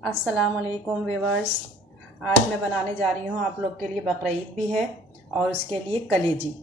अस्सलाम वालेकुम व्यूवर्स। आज मैं बनाने जा रही हूँ आप लोग के लिए, बकरीद भी है और उसके लिए कलेजी।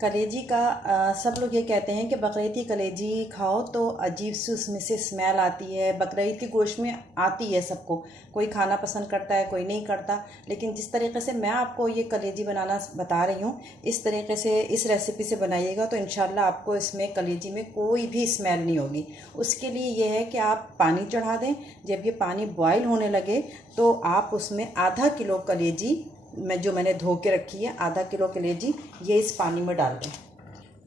कलेजी का सब लोग ये कहते हैं कि बकरीद की कलेजी खाओ तो अजीब सी उसमें से स्मेल आती है। बकरीद की गोश्त में आती है सबको, कोई खाना पसंद करता है कोई नहीं करता। लेकिन जिस तरीके से मैं आपको ये कलेजी बनाना बता रही हूँ, इस तरीके से इस रेसिपी से बनाइएगा तो इंशाल्लाह आपको इसमें कलेजी में कोई भी स्मेल नहीं होगी। उसके लिए ये है कि आप पानी चढ़ा दें। जब ये पानी बॉयल होने लगे तो आप उसमें आधा किलो कलेजी मैंने धो के रखी है, आधा किलो कलेजी ये इस पानी में डाल दें।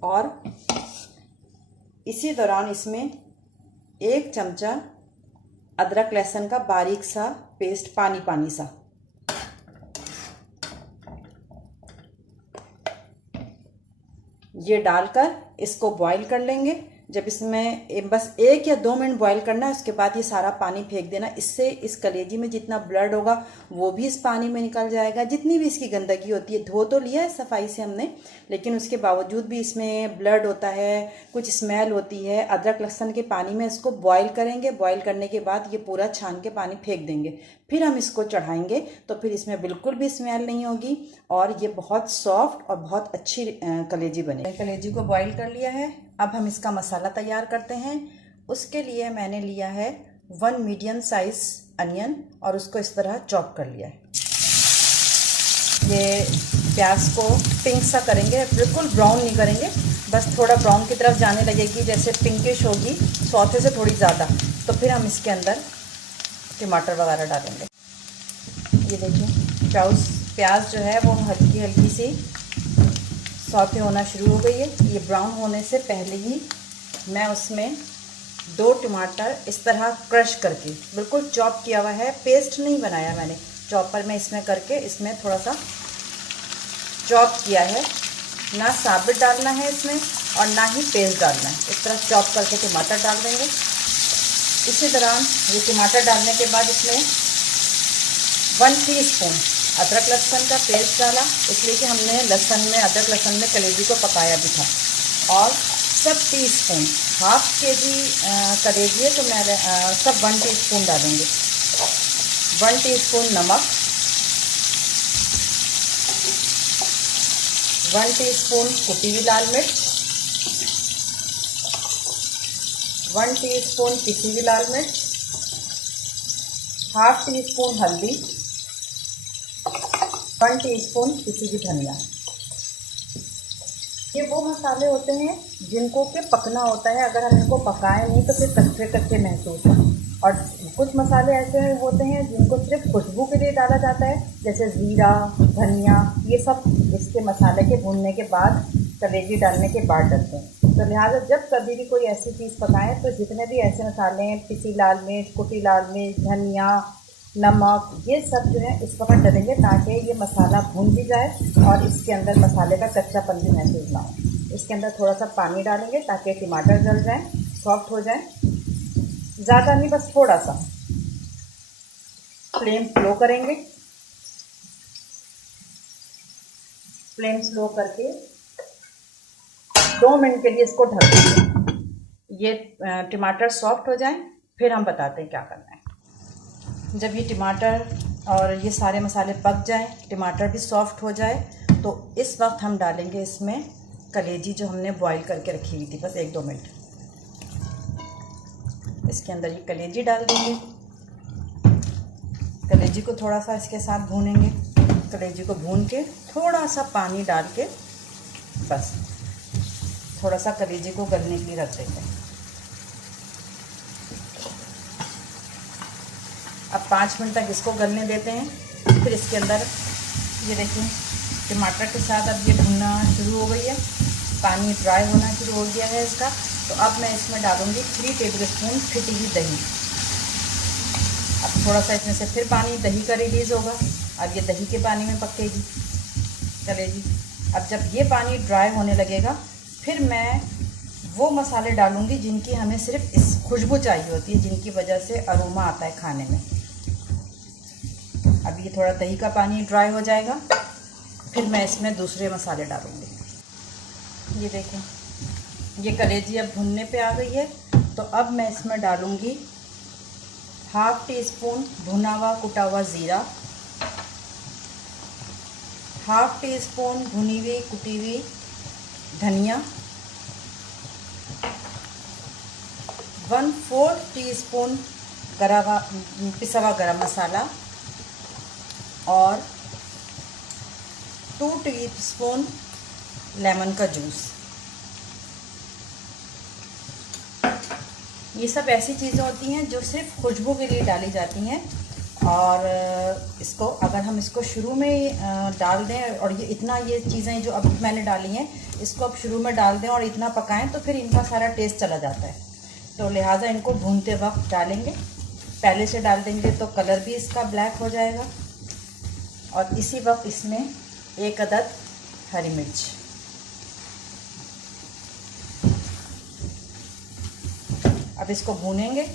और इसी दौरान इसमें 1 चमचा अदरक लहसुन का बारीक सा पेस्ट, पानी पानी सा, ये डालकर इसको बॉईल कर लेंगे। जब इसमें बस 1 या 2 मिनट बॉईल करना है, उसके बाद ये सारा पानी फेंक देना। इससे इस कलेजी में जितना ब्लड होगा वो भी इस पानी में निकल जाएगा। जितनी भी इसकी गंदगी होती है, धो तो लिया है सफाई से हमने, लेकिन उसके बावजूद भी इसमें ब्लड होता है, कुछ स्मेल होती है। अदरक लहसुन के पानी में इसको बॉईल करेंगे। बॉईल करने के बाद ये पूरा छान के पानी फेंक देंगे। फिर हम इसको चढ़ाएंगे तो फिर इसमें बिल्कुल भी स्मेल नहीं होगी और ये बहुत सॉफ्ट और बहुत अच्छी कलेजी बने। कलेजी को बॉईल कर लिया है, अब हम इसका मसाला तैयार करते हैं। उसके लिए मैंने लिया है 1 मीडियम साइज अनियन और उसको इस तरह चॉप कर लिया है। ये प्याज को पिंक सा करेंगे, बिल्कुल ब्राउन नहीं करेंगे, बस थोड़ा ब्राउन की तरफ जाने लगेगी, जैसे पिंकिश होगी सौते से थोड़ी ज़्यादा, तो फिर हम इसके अंदर टमाटर वगैरह डालेंगे। ये देखिए प्याज जो है वो हल्की हल्की सी सौते होना शुरू हो गई है। ये ब्राउन होने से पहले ही मैं उसमें 2 टमाटर इस तरह क्रश करके, बिल्कुल चॉप किया हुआ है, पेस्ट नहीं बनाया मैंने, चॉपर में इसमें करके इसमें थोड़ा सा चॉप किया है। ना साबुत डालना है इसमें और ना ही पेस्ट डालना है, इस तरह चॉप करके टमाटर डाल देंगे। इसी दौरान ये टमाटर डालने के बाद इसमें 1 टीस्पून अदरक लहसुन का पेस्ट डाला, इसलिए कि हमने लहसुन में, अदरक लहसुन में कलेजी को पकाया भी था। और सब टीस्पून, ½ केजी कलेजी है तो मैं सब 1 टीस्पून डालेंगे। 1 टीस्पून नमक, 1 टीस्पून कुटी हुई लाल मिर्च, 1 टीस्पून पिसी हुई लाल मिर्च, ½ टीस्पून हल्दी, 1 टीस्पून पिसी हुई धनिया। ये वो मसाले होते हैं जिनको कि पकना होता है, अगर हम इनको पकाएं नहीं तो फिर कच्चे कच्चे महसूस हों। और कुछ मसाले ऐसे होते हैं जिनको सिर्फ खुशबू के लिए डाला जाता है, जैसे ज़ीरा, धनिया, ये सब इसके मसाले के भूनने के बाद, कलेजी डालने के बाद डलते हैं। तो लिहाजा जब कभी भी कोई ऐसी चीज़ पकाएं तो जितने भी ऐसे मसाले हैं, पिसी लाल मिर्च, कुटी लाल मिर्च, धनिया, नमक, ये सब जो है इस वक्त डलेंगे ताकि ये मसाला भून भी जाए और इसके अंदर मसाले का कच्चापन भी महसूस ना हो। इसके अंदर थोड़ा सा पानी डालेंगे ताकि टमाटर गल जाए, सॉफ्ट हो जाए, ज़्यादा नहीं, बस थोड़ा सा। फ्लेम स्लो करेंगे, फ्लेम स्लो करके 2 मिनट के लिए इसको ढक देंगे। ये टमाटर सॉफ्ट हो जाए फिर हम बताते हैं क्या करना है। जब ये टमाटर और ये सारे मसाले पक जाएं, टमाटर भी सॉफ्ट हो जाए, तो इस वक्त हम डालेंगे इसमें कलेजी जो हमने बॉईल करके रखी हुई थी, बस 1-2 मिनट। इसके अंदर ये कलेजी डाल देंगे। कलेजी को थोड़ा सा इसके साथ भूनेंगे। कलेजी को भून के थोड़ा सा पानी डाल के बस थोड़ा सा कलेजी को गलने के लिए रख देते हैं। अब 5 मिनट तक इसको गलने देते हैं। फिर इसके अंदर ये देखिए टमाटर के साथ अब ये भुनना शुरू हो गई है, पानी ड्राई होना शुरू हो गया है इसका। तो अब मैं इसमें डालूँगी 3 टेबलस्पून फिटी हुई दही। अब थोड़ा सा इसमें से फिर पानी दही का रिलीज़ होगा, अब ये दही के पानी में पकेगी कलेजी। अब जब ये पानी ड्राई होने लगेगा फिर मैं वो मसाले डालूँगी जिनकी हमें सिर्फ इस खुशबू चाहिए होती है, जिनकी वजह से अरोमा आता है खाने में। अब ये थोड़ा दही का पानी ड्राई हो जाएगा, फिर मैं इसमें दूसरे मसाले डालूँगी। ये देखें ये कलेजी अब भुनने पे आ गई है, तो अब मैं इसमें डालूँगी हाफ टी स्पून भुना हुआ कुटा हुआ ज़ीरा, हाफ टी स्पून भुनी हुई कुटी हुई धनिया, 1/4 टीस्पून पिसा हुआ गरम मसाला और 2 टीस्पून लेमन का जूस। ये सब ऐसी चीज़ें होती हैं जो सिर्फ खुशबू के लिए डाली जाती हैं, और इसको अगर हम इसको शुरू में डाल दें और ये चीज़ें जो अब मैंने डाली हैं इसको अब शुरू में डाल दें और इतना पकाएं तो फिर इनका सारा टेस्ट चला जाता है। तो लिहाजा इनको भूनते वक्त डालेंगे, पहले से डाल देंगे तो कलर भी इसका ब्लैक हो जाएगा। और इसी वक्त इसमें 1 अदद हरी मिर्च, अब इसको भूनेंगे,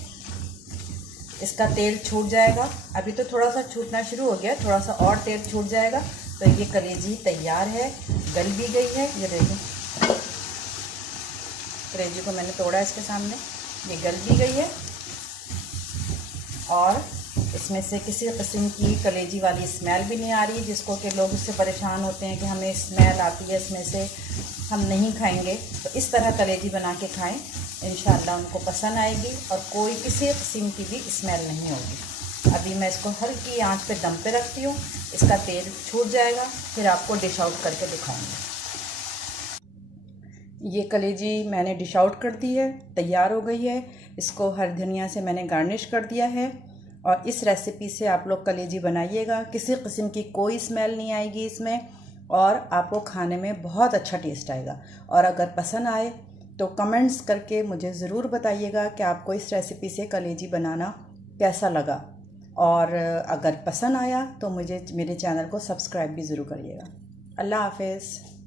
इसका तेल छूट जाएगा। अभी तो थोड़ा सा छूटना शुरू हो गया, थोड़ा सा और तेल छूट जाएगा तो ये कलेजी तैयार है, गल भी गई है। ये देखिए कलेजी को मैंने तोड़ा इसके सामने, ये गल भी गई है और इसमें से किसी किस्म की कलेजी वाली स्मेल भी नहीं आ रही, जिसको कि लोग उससे परेशान होते हैं कि हमें स्मेल आती है इसमें से, हम नहीं खाएंगे। तो इस तरह कलेजी बना के खाएं, इंशाअल्लाह उनको पसंद आएगी और कोई किसी किस्म की भी स्मेल नहीं होगी। अभी मैं इसको हल्की आंच पे दम पे रखती हूँ, इसका तेल छूट जाएगा, फिर आपको डिश आउट करके दिखाऊंगी। ये कलेजी मैंने डिश आउट कर दी है, तैयार हो गई है। इसको हरी धनिया से मैंने गार्निश कर दिया है और इस रेसिपी से आप लोग कलेजी बनाइएगा, किसी किस्म की कोई स्मेल नहीं आएगी इसमें और आपको खाने में बहुत अच्छा टेस्ट आएगा। और अगर पसंद आए तो कमेंट्स करके मुझे ज़रूर बताइएगा कि आपको इस रेसिपी से कलेजी बनाना कैसा लगा, और अगर पसंद आया तो मुझे मेरे चैनल को सब्सक्राइब भी ज़रूर करिएगा। अल्लाह हाफ़िज़।